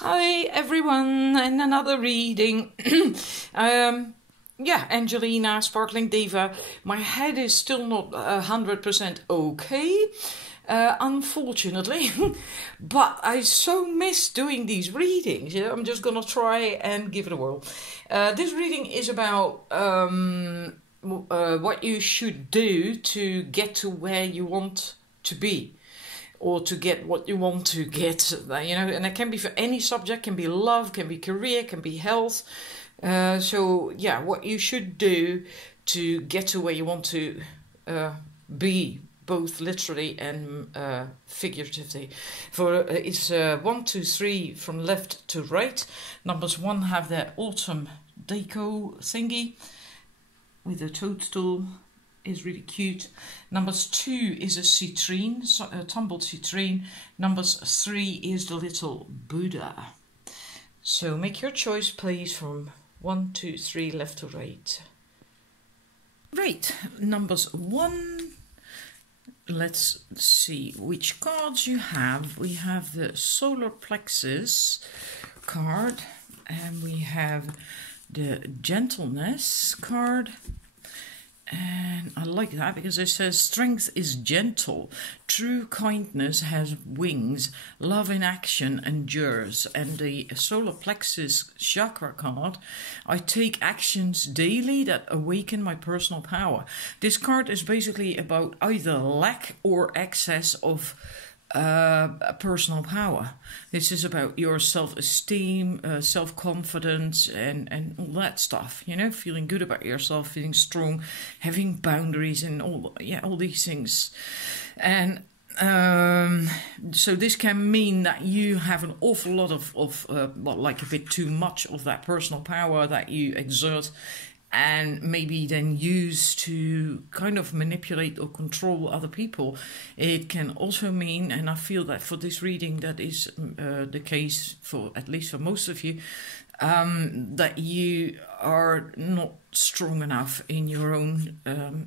Hi everyone, and another reading. Yeah, Angelina, Sparkling Diva. My head is still not 100% okay, unfortunately, but I so miss doing these readings. You know, I'm just gonna try and give it a whirl. This reading is about what you should do to get to where you want to be, or to get what you want to get, and it can be for any subject, can be love, can be career, can be health. So yeah, what you should do to get to where you want to be, both literally and figuratively. For it's 1, 2, 3 from left to right. Numbers 1 have their autumn deco thingy with a toadstool. Is really cute. Numbers 2 is a citrine, a tumbled citrine. Numbers 3 is the little Buddha. So make your choice, please, from 1, 2, 3, left to right. Right, numbers 1. Let's see which cards you have. We have the solar plexus card, and we have the gentleness card. And I like that because it says strength is gentle, true kindness has wings, love in action endures. And the solar plexus chakra card, I take actions daily that awaken my personal power. This card is basically about either lack or excess of personal power. This is about your self-esteem, self-confidence, and all that stuff. You know, feeling good about yourself, feeling strong, having boundaries, and all these things. And so this can mean that you have an awful lot of like a bit too much of that personal power that you exert, and maybe then use to kind of manipulate or control other people. It can also mean, and I feel that for this reading that is the case for at least for most of you, that you are not strong enough in your own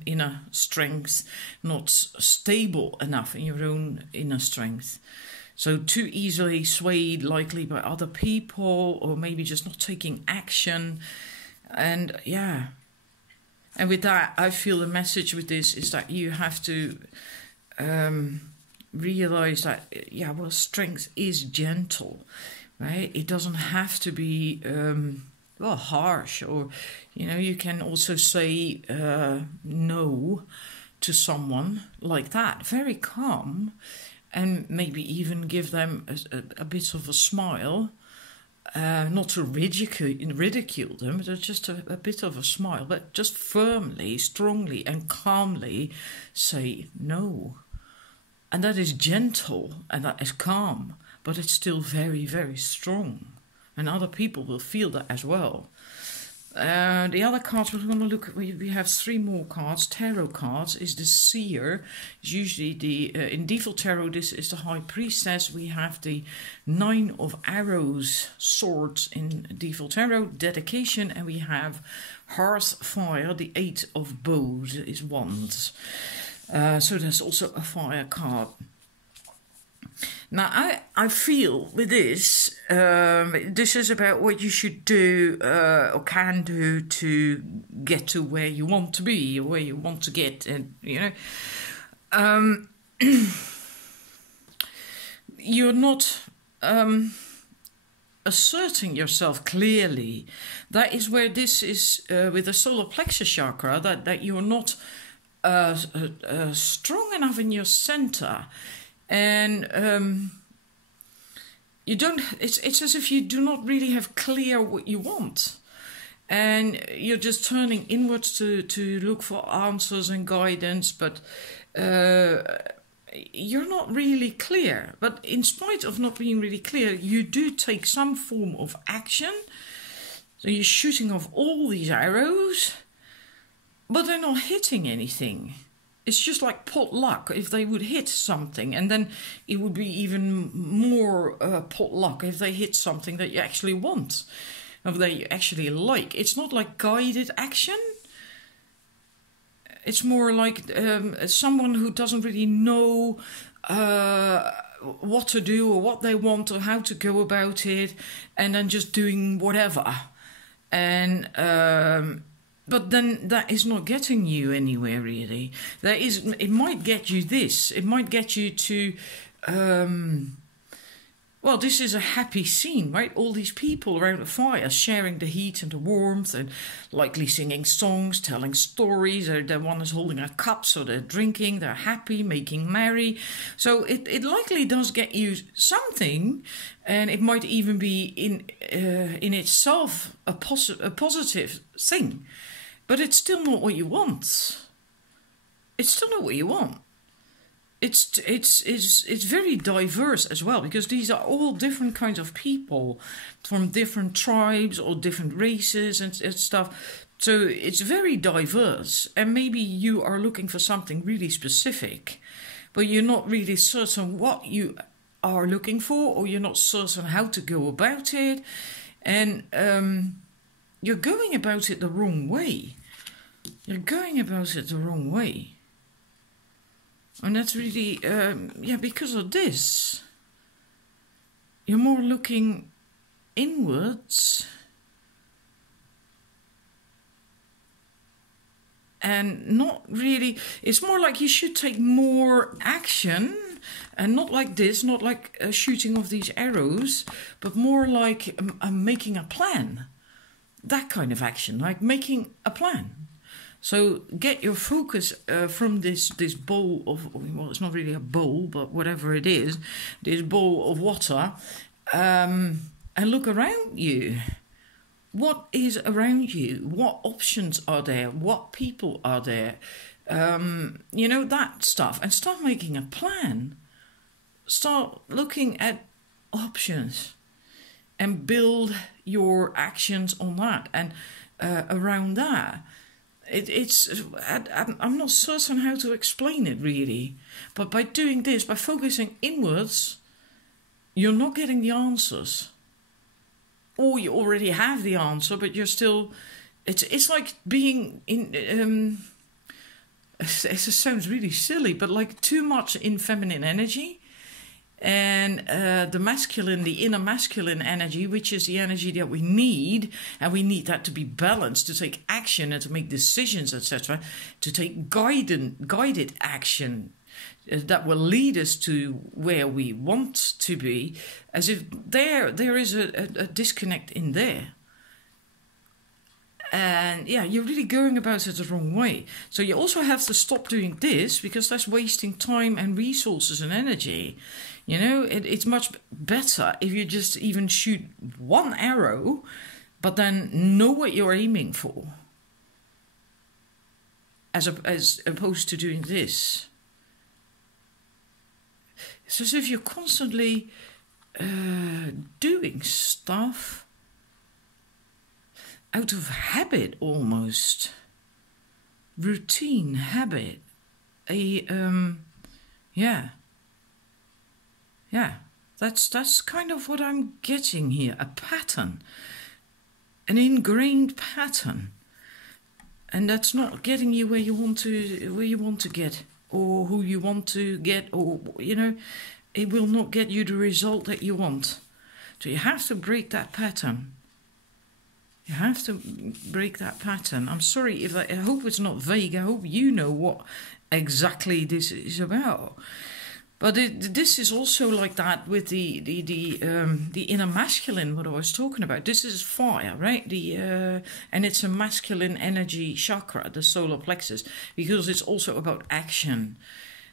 inner strength, not stable enough in your own inner strength. So too easily swayed likely by other people, or maybe just not taking action. And yeah, and with that, I feel the message with this is that you have to realize that, strength is gentle, right? It doesn't have to be, harsh, or, you can also say no to someone like that, very calm, and maybe even give them a bit of a smile. Not to ridicule them, but just a bit of a smile, but just firmly, strongly and calmly say no. And that is gentle and that is calm, but it's still very, very strong. And other people will feel that as well. The other cards we're going to look at, we have 3 more cards. Tarot cards is the seer. It's usually in default tarot, this is the high priestess. We have the 9 of arrows, swords in default tarot, dedication, and we have hearth fire. The 8 of bows is wands. So there's also a fire card. Now, I feel with this, this is about what you should do or can do to get to where you want to be, or where you want to get, and you're not asserting yourself clearly. That is where this is with the solar plexus chakra, that you're not strong enough in your center. And you don't. It's as if you do not really have clear what you want, and you're just turning inwards to look for answers and guidance, but you're not really clear. But in spite of not being really clear, you do take some form of action. So you're shooting off all these arrows, but they're not hitting anything. It's just like pot luck if they would hit something, and then it would be even more pot luck if they hit something that you actually want, or that you actually like. It's not like guided action. It's more like someone who doesn't really know what to do or what they want or how to go about it, and then just doing whatever. And but then that is not getting you anywhere really. It might get you this. It might get you to well, this is a happy scene, right? All these people around a fire sharing the heat and the warmth and likely singing songs, telling stories. The one is holding a cup, so they're drinking, they're happy, making merry. So it likely does get you something, and it might even be in itself a positive thing. But it's still not what you want. It's still not what you want. It's very diverse as well, because these are all different kinds of people from different tribes or different races and stuff. So it's very diverse, and maybe you are looking for something really specific, but you're not really certain what you are looking for, or you're not certain how to go about it, and you're going about it the wrong way. You're going about it the wrong way. And that's really, because of this, you're more looking inwards and not really, it's more like you should take more action, and not like this, not like shooting off these arrows, but more like making a plan. That kind of action, like making a plan. So get your focus from this bowl of, well, it's not really a bowl, but whatever it is, this bowl of water, and look around you. What is around you? What options are there? What people are there? That stuff. And start making a plan. Start looking at options and build your actions on that and around that. I'm not certain how to explain it really, but by doing this, by focusing inwards, you're not getting the answers, or you already have the answer, but you're still. It's like being in. It sounds really silly, but like too much in feminine energy. And the inner masculine energy, which is the energy that we need, and we need that to be balanced, to take action and to make decisions, etc., to take guided action that will lead us to where we want to be, as if there is a disconnect in there. And yeah, you're really going about it the wrong way. So you also have to stop doing this, because that's wasting time and resources and energy. It's much better if you just even shoot one arrow, but then know what you're aiming for, as opposed to doing this. It's as if you're constantly doing stuff out of habit, almost routine habit. That's kind of what I'm getting here. A pattern, an ingrained pattern, and that's not getting you where you want to get, or who you want to get, or it will not get you the result that you want. So you have to break that pattern. You have to break that pattern. I'm sorry if I hope it's not vague. I hope you know what exactly this is about. But this is also like that with the inner masculine, what I was talking about. This is fire, right? And it's a masculine energy chakra, the solar plexus, because it's also about action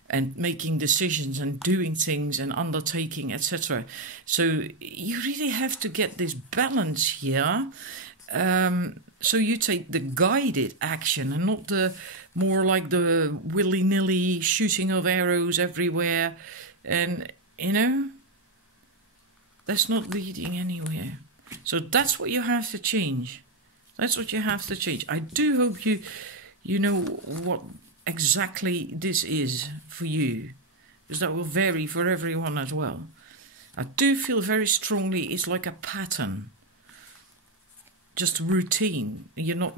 and making decisions and doing things and undertaking, etc. So you really have to get this balance here. So you take the guided action and not the more like the willy-nilly shooting of arrows everywhere. And, that's not leading anywhere. So that's what you have to change. That's what you have to change. I do hope you know what exactly this is for you, because that will vary for everyone as well. I do feel very strongly it's like a pattern. Just routine. You're not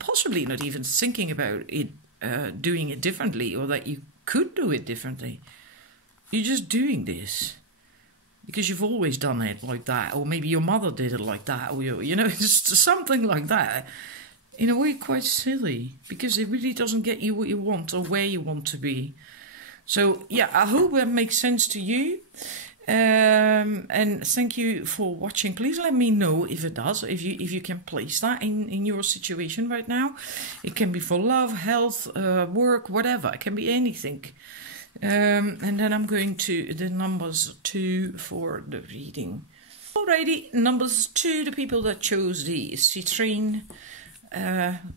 possibly not even thinking about it, doing it differently, or that you could do it differently. You're just doing this because you've always done it like that, or maybe your mother did it like that, or it's something like that. In a way, quite silly, because it really doesn't get you what you want or where you want to be. So yeah, I hope that makes sense to you. And thank you for watching. Please let me know if it does, if you can place that in your situation right now. It can be for love, health, work, whatever. It can be anything. And then I'm going to the numbers 2 for the reading. Alrighty, numbers 2, the people that chose the citrine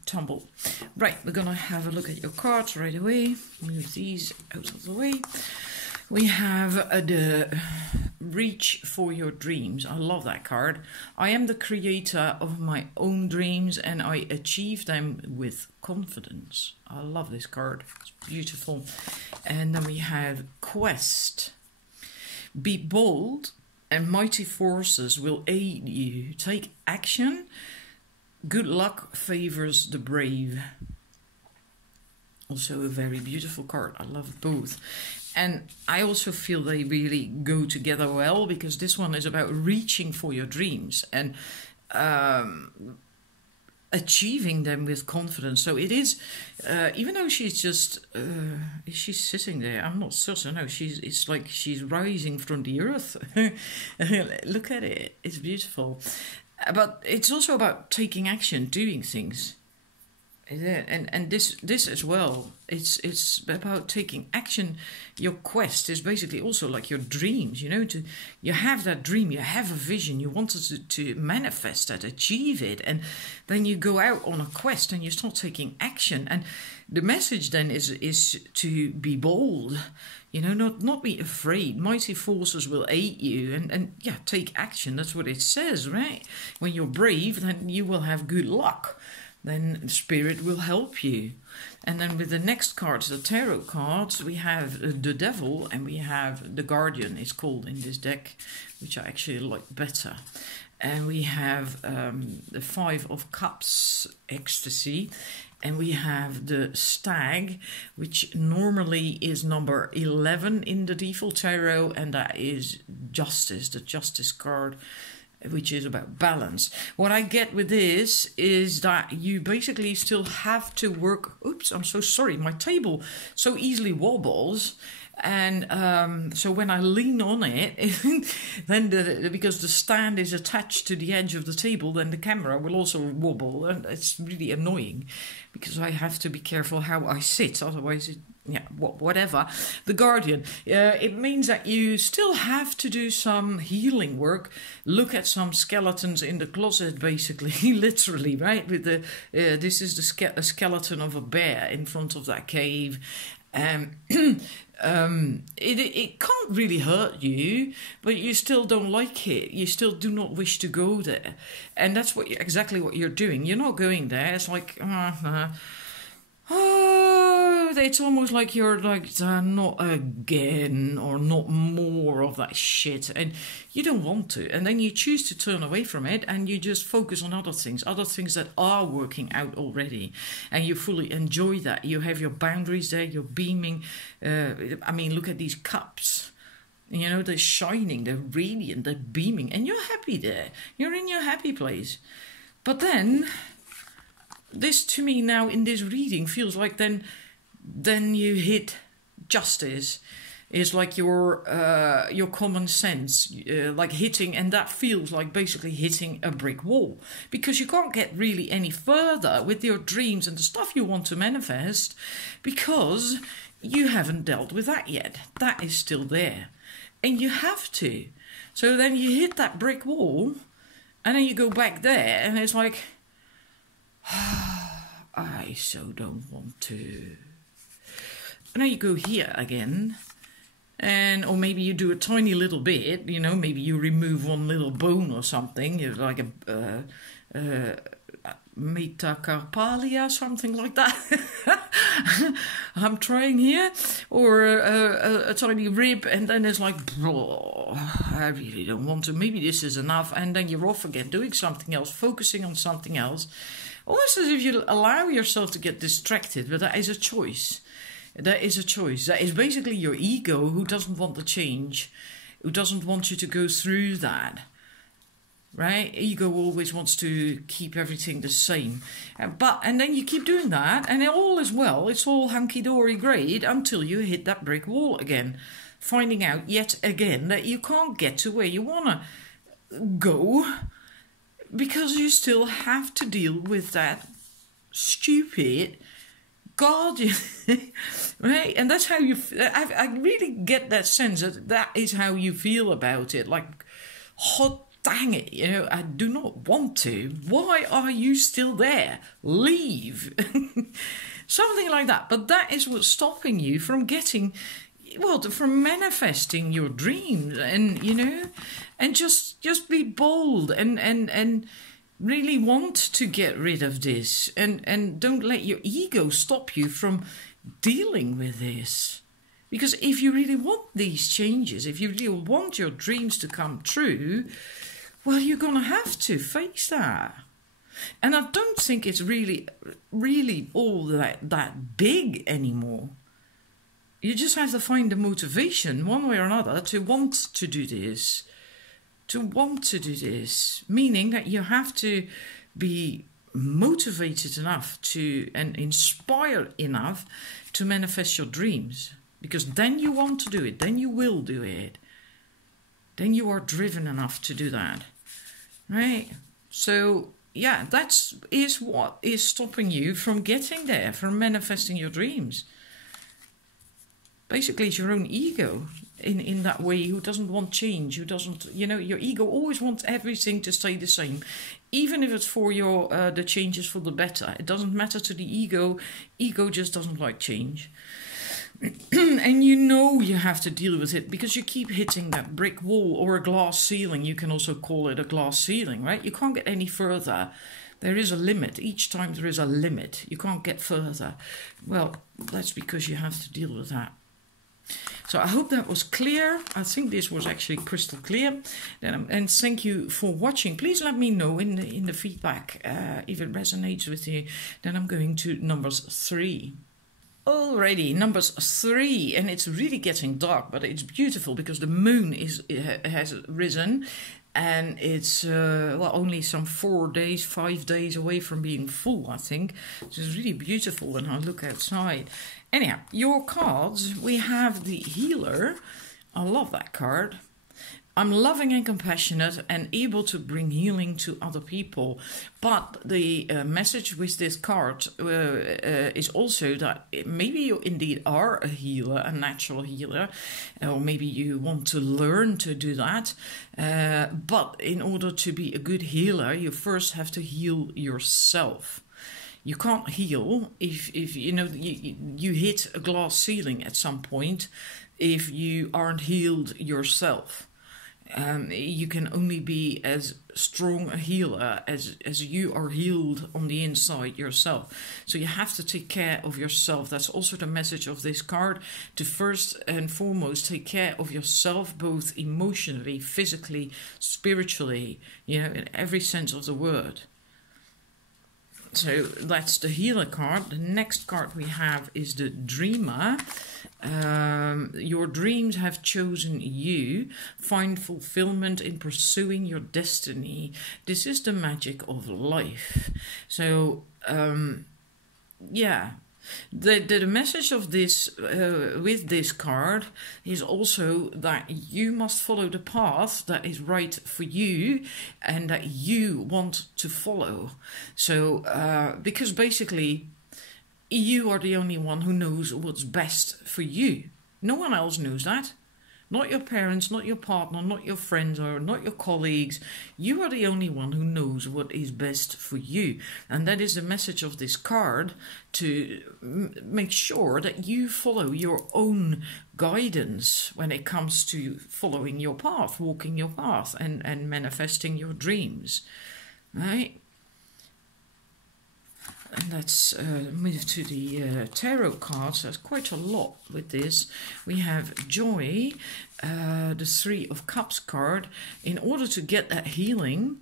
tumble. Right, we're gonna have a look at your cards right away. Move these out of the way. We have the reach for your dreams. I love that card. I am the creator of my own dreams and I achieve them with confidence. I love this card. It's beautiful. And then we have quest. Be bold and mighty forces will aid you. Take action. Good luck favors the brave. Also a very beautiful card. I love both. And I also feel they really go together well, because this one is about reaching for your dreams and achieving them with confidence. So it is, even though she's just, she's sitting there, I'm not certain, no, it's like she's rising from the earth. Look at it, it's beautiful. But it's also about taking action, doing things. And this as well, it's about taking action. Your quest is basically also like your dreams, you have that dream, you have a vision, you wanted to manifest that, achieve it, and then you go out on a quest and you start taking action. And the message then is to be bold, not be afraid. Mighty forces will aid you, and yeah, take action. That's what it says, right? When you're brave, then you will have good luck. Then spirit will help you. And then with the next cards, the tarot cards, we have the devil and we have the guardian, it's called in this deck, which I actually like better. And we have the 5 of cups, ecstasy, and we have the stag, which normally is number 11 in the default tarot, and that is justice, the justice card, which is about balance. What I get with this is that you basically still have to work. Oops, I'm so sorry. My table so easily wobbles. And so when I lean on it, then because the stand is attached to the edge of the table, then the camera will also wobble. And it's really annoying because I have to be careful how I sit. Otherwise, whatever. The guardian, it means that you still have to do some healing work, look at some skeletons in the closet, basically, literally, right? With the this is the skeleton of a bear in front of that cave. It can't really hurt you, but you still don't like it. You still do not wish to go there, and that's exactly what you're doing. You're not going there. It's like it's almost like you're like not again or not more of that shit, and you don't want to, and then you choose to turn away from it and you just focus on other things that are working out already, and you fully enjoy that. You have your boundaries there, you're beaming. I mean, look at these cups. They're shining, they're radiant, they're beaming, and you're happy there. You're in your happy place. But then this, to me now in this reading, feels like then you hit justice. It's like your common sense, like hitting, and that feels like basically hitting a brick wall, because you can't get really any further with your dreams and the stuff you want to manifest, because you haven't dealt with that yet. That is still there, and you have to. So then you hit that brick wall, and then you go back there, and it's like, I so don't want to. And then you go here again, or maybe you do a tiny little bit, maybe you remove one little bone or something, like a metacarpalia, something like that. I'm trying here, or a tiny rib, and then it's like, I really don't want to. Maybe this is enough, and then you're off again, doing something else, focusing on something else. Almost as if you allow yourself to get distracted, but that is a choice. That is a choice. That is basically your ego who doesn't want the change, who doesn't want you to go through that. Right? Ego always wants to keep everything the same. And then you keep doing that, and all is well. It's all hunky-dory great until you hit that brick wall again. Finding out yet again that you can't get to where you want to go because you still have to deal with that stupid guardian. Right? And that's how you... I really get that sense that is how you feel about it. Like, hot dang it, I do not want to. Why are you still there? Leave. Something like that. But that is what's stopping you from getting, from manifesting your dreams. And, and just be bold and really want to get rid of this. And don't let your ego stop you from dealing with this. Because if you really want these changes, if you really want your dreams to come true, well, you're going to have to face that. And I don't think it's really all that big anymore. You just have to find the motivation, one way or another, to want to do this. To want to do this. Meaning that you have to be motivated enough and inspired enough to manifest your dreams. Because then you want to do it. Then you will do it. Then you are driven enough to do that. Right? So, yeah, that is what is stopping you from getting there, from manifesting your dreams. Basically, it's your own ego in that way who doesn't want change, who doesn't, your ego always wants everything to stay the same. Even if it's for the changes for the better. It doesn't matter to the ego. Ego just doesn't like change. And you have to deal with it because you keep hitting that brick wall or a glass ceiling. You can also call it a glass ceiling, right? You can't get any further. There is a limit. Each time there is a limit. You can't get further. Well, that's because you have to deal with that. So I hope that was clear. I think this was actually crystal clear. And thank you for watching. Please let me know in the feedback if it resonates with you. Then I'm going to numbers 3. Alrighty, numbers 3, and it's really getting dark, but it's beautiful because the moon has risen, and it's only some 5 days away from being full, I think. So it's really beautiful when I look outside. Anyhow, your cards, we have the Healer. I love that card. I'm loving and compassionate and able to bring healing to other people. But the message with this card is also that maybe you indeed are a healer, a natural healer, or maybe you want to learn to do that. But in order to be a good healer, you first have to heal yourself. You can't heal if you hit a glass ceiling at some point if you aren't healed yourself. You can only be as strong a healer as you are healed on the inside yourself. So you have to take care of yourself. That's also the message of this card, to first and foremost take care of yourself, both emotionally, physically, spiritually, in every sense of the word. So that's the Healer card. The next card we have is the Dreamer. Your dreams have chosen you. Find fulfillment in pursuing your destiny. This is the magic of life. So, yeah. The message of this with this card is also that you must follow the path that is right for you and that you want to follow. So because basically you are the only one who knows what's best for you. No one else knows that. Not your parents, not your partner, not your friends, or not your colleagues. You are the only one who knows what is best for you. And that is the message of this card, to make sure that you follow your own guidance when it comes to following your path, walking your path, and manifesting your dreams. Right? And let's move to the tarot cards. There's quite a lot with this. We have joy, the Three of Cups card. In order to get that healing,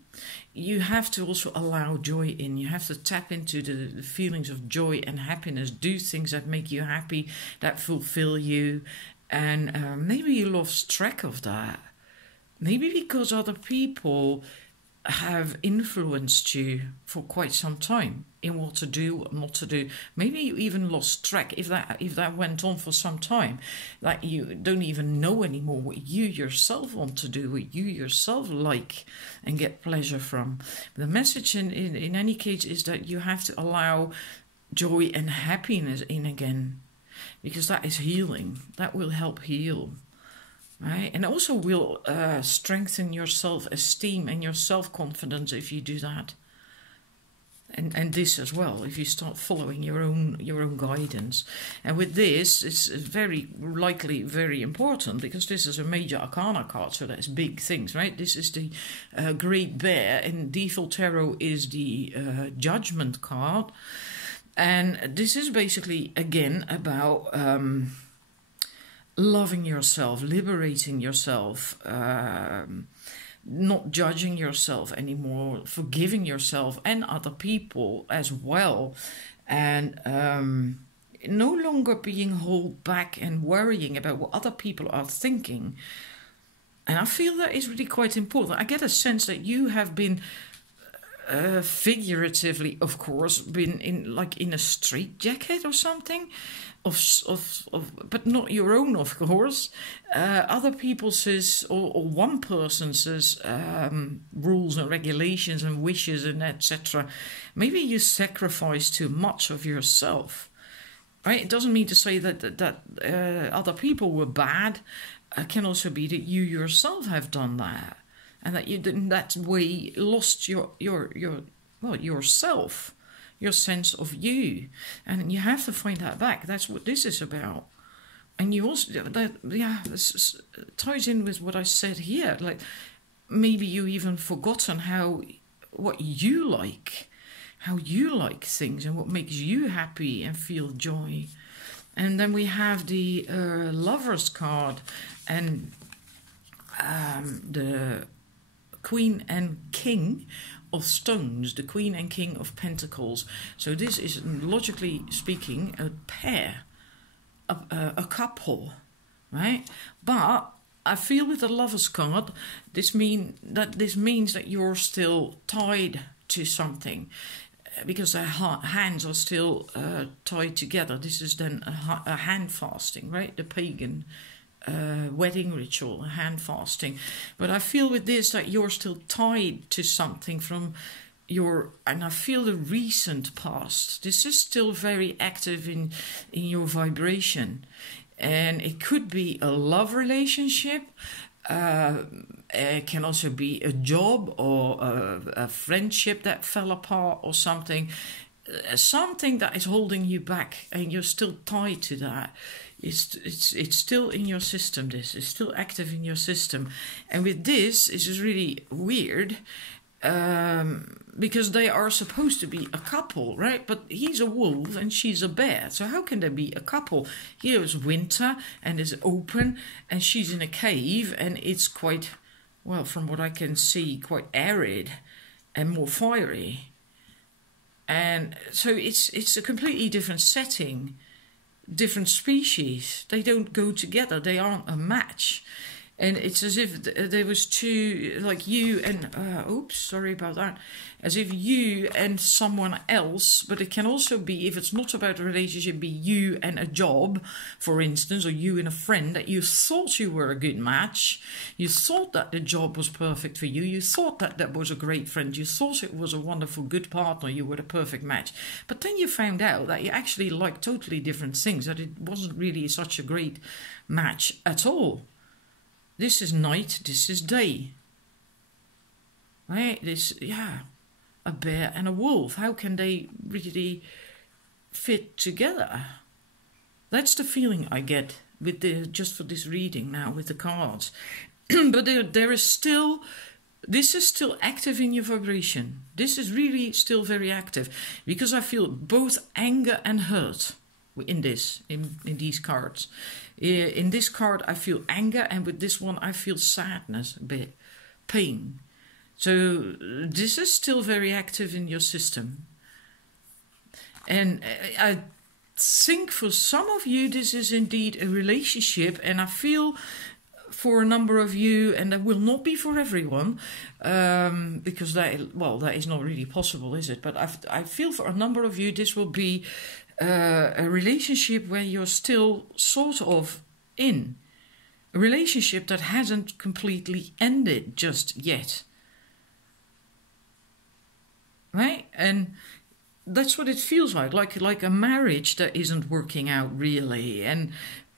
you have to also allow joy in. You have to tap into the feelings of joy and happiness. Do things that make you happy, that fulfill you. And maybe you lost track of that. Maybe because other people have influenced you for quite some time in what to do, what not to do. Maybe you even lost track if that went on for some time, that you don't even know anymore what you yourself want to do, what you yourself like and get pleasure from. The message in any case is that you have to allow joy and happiness in again, because that is healing. That will help heal. Right? And also will strengthen your self-esteem and your self-confidence if you do that. And this as well, if you start following your own guidance. And with this, it's very likely very important, because this is a major arcana card, so that's big things, right? This is the Great Bear, and Default Tarot is the Judgment card. And this is basically, again, about loving yourself, liberating yourself, not judging yourself anymore, forgiving yourself and other people as well, and no longer being held back and worrying about what other people are thinking. And I feel that is really quite important. I get a sense that you have been figuratively, of course, been in a straitjacket or something, but not your own, of course. Other people's or one person's rules and regulations and wishes and etc. Maybe you sacrifice too much of yourself. Right? It doesn't mean to say that other people were bad. It can also be that you yourself have done that, and that you in that way lost yourself, your sense of you, and you have to find that back. That's what this is about. And you also this ties in with what I said here. Like maybe you even forgotten what you like, how you like things, and what makes you happy and feel joy. And then we have the Lovers card and the Queen and King of Stones, the Queen and King of Pentacles. So this is, logically speaking, a pair, a couple, right? But I feel with the Lovers card, this means that you're still tied to something, because their hands are still tied together. This is then a hand fasting, right? The pagan wedding ritual, hand fasting. But I feel with this that you're still tied to something from and I feel the recent past. This is still very active in your vibration. And it could be a love relationship. It can also be a job or a friendship that fell apart or something. Something that is holding you back and you're still tied to that. It's still in your system. This is still active in your system. And with this is really weird, because they are supposed to be a couple, right? But he's a wolf and she's a bear. So how can they be a couple? Here is winter and it's open and she's in a cave and it's quite, well, from what I can see, quite arid and more fiery. And so it's a completely different setting, different species. They don't go together. They aren't a match. And it's as if there was two, like you and, oops, sorry about that. As if you and someone else, but it can also be, if it's not about a relationship, be you and a job, for instance, or you and a friend, that you thought you were a good match. You thought that the job was perfect for you. You thought that was a great friend. You thought it was a wonderful, good partner. You were the perfect match. But then you found out that you actually liked totally different things, that it wasn't really such a great match at all. This is night, this is day. Right? A bear and a wolf. How can they really fit together? That's the feeling I get with just for this reading now with the cards. But there is still this is still active in your vibration. This is really still very active, because I feel both anger and hurt in these cards. In this card I feel anger, and with this one I feel sadness, a bit pain. So this is still very active in your system. And I think for some of you this is indeed a relationship, and I feel for a number of you, and that will not be for everyone, because that is not really possible, is it? But I feel for a number of you this will be a relationship where you're still sort of in. A relationship that hasn't completely ended just yet. Right? And that's what it feels like a marriage that isn't working out really. And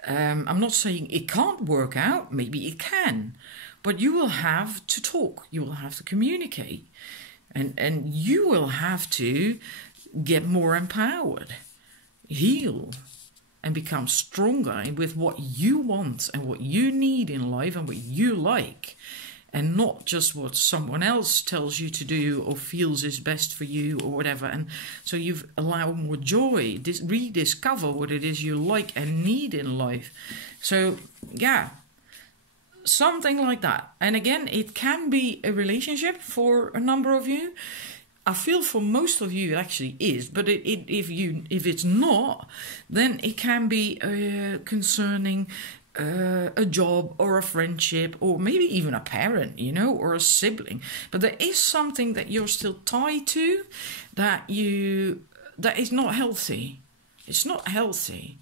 I'm not saying it can't work out, maybe it can, but you will have to talk, you will have to communicate, and you will have to get more empowered, heal, and become stronger with what you want and what you need in life and what you like, and not just what someone else tells you to do or feels is best for you or whatever. And so you allow more joy, rediscover what it is you like and need in life. So yeah, something like that. And again, it can be a relationship for a number of you. I feel for most of you it actually is, but if it's not, then it can be concerning a job or a friendship, or maybe even a parent, or a sibling. But there is something that you're still tied to that is not healthy. It's not healthy.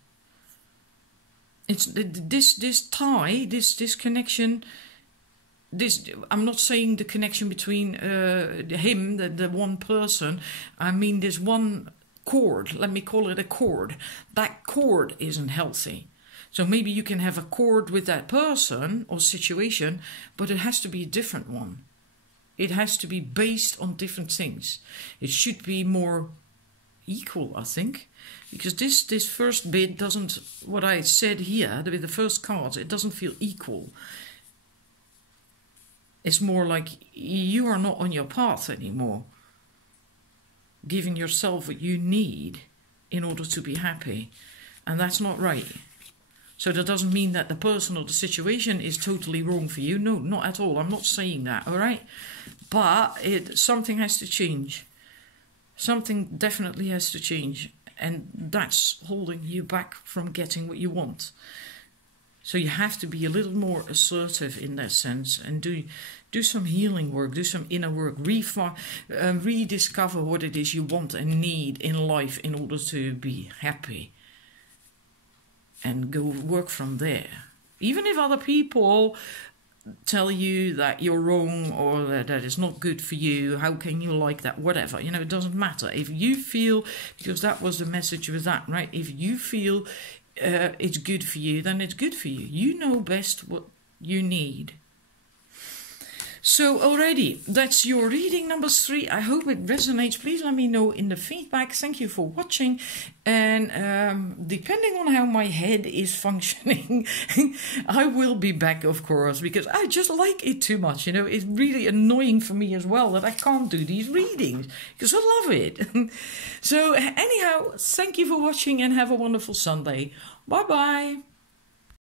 It's this tie, this connection. I'm not saying the connection between him, the one person. I mean this one cord. Let me call it a cord. That cord isn't healthy. So maybe you can have a cord with that person or situation, but it has to be a different one. It has to be based on different things. It should be more equal, I think, because this first bit doesn't, what I said here, with the first cards, it doesn't feel equal. It's more like you are not on your path anymore, giving yourself what you need in order to be happy, and that's not right. So that doesn't mean that the person or the situation is totally wrong for you. No, not at all. I'm not saying that, all right? But something has to change. Something definitely has to change. And that's holding you back from getting what you want. So you have to be a little more assertive in that sense, and do some healing work, do some inner work, rediscover what it is you want and need in life in order to be happy. And go work from there. Even if other people tell you that you're wrong or that it's not good for you, how can you like that, whatever, it doesn't matter. If you feel, because that was the message with that, right? If you feel it's good for you, then it's good for you. You know best what you need. So already, that's your reading number 3. I hope it resonates. Please let me know in the feedback. Thank you for watching. And depending on how my head is functioning, I will be back, of course, because I just like it too much. It's really annoying for me as well that I can't do these readings because I love it. So anyhow, thank you for watching and have a wonderful Sunday. Bye-bye.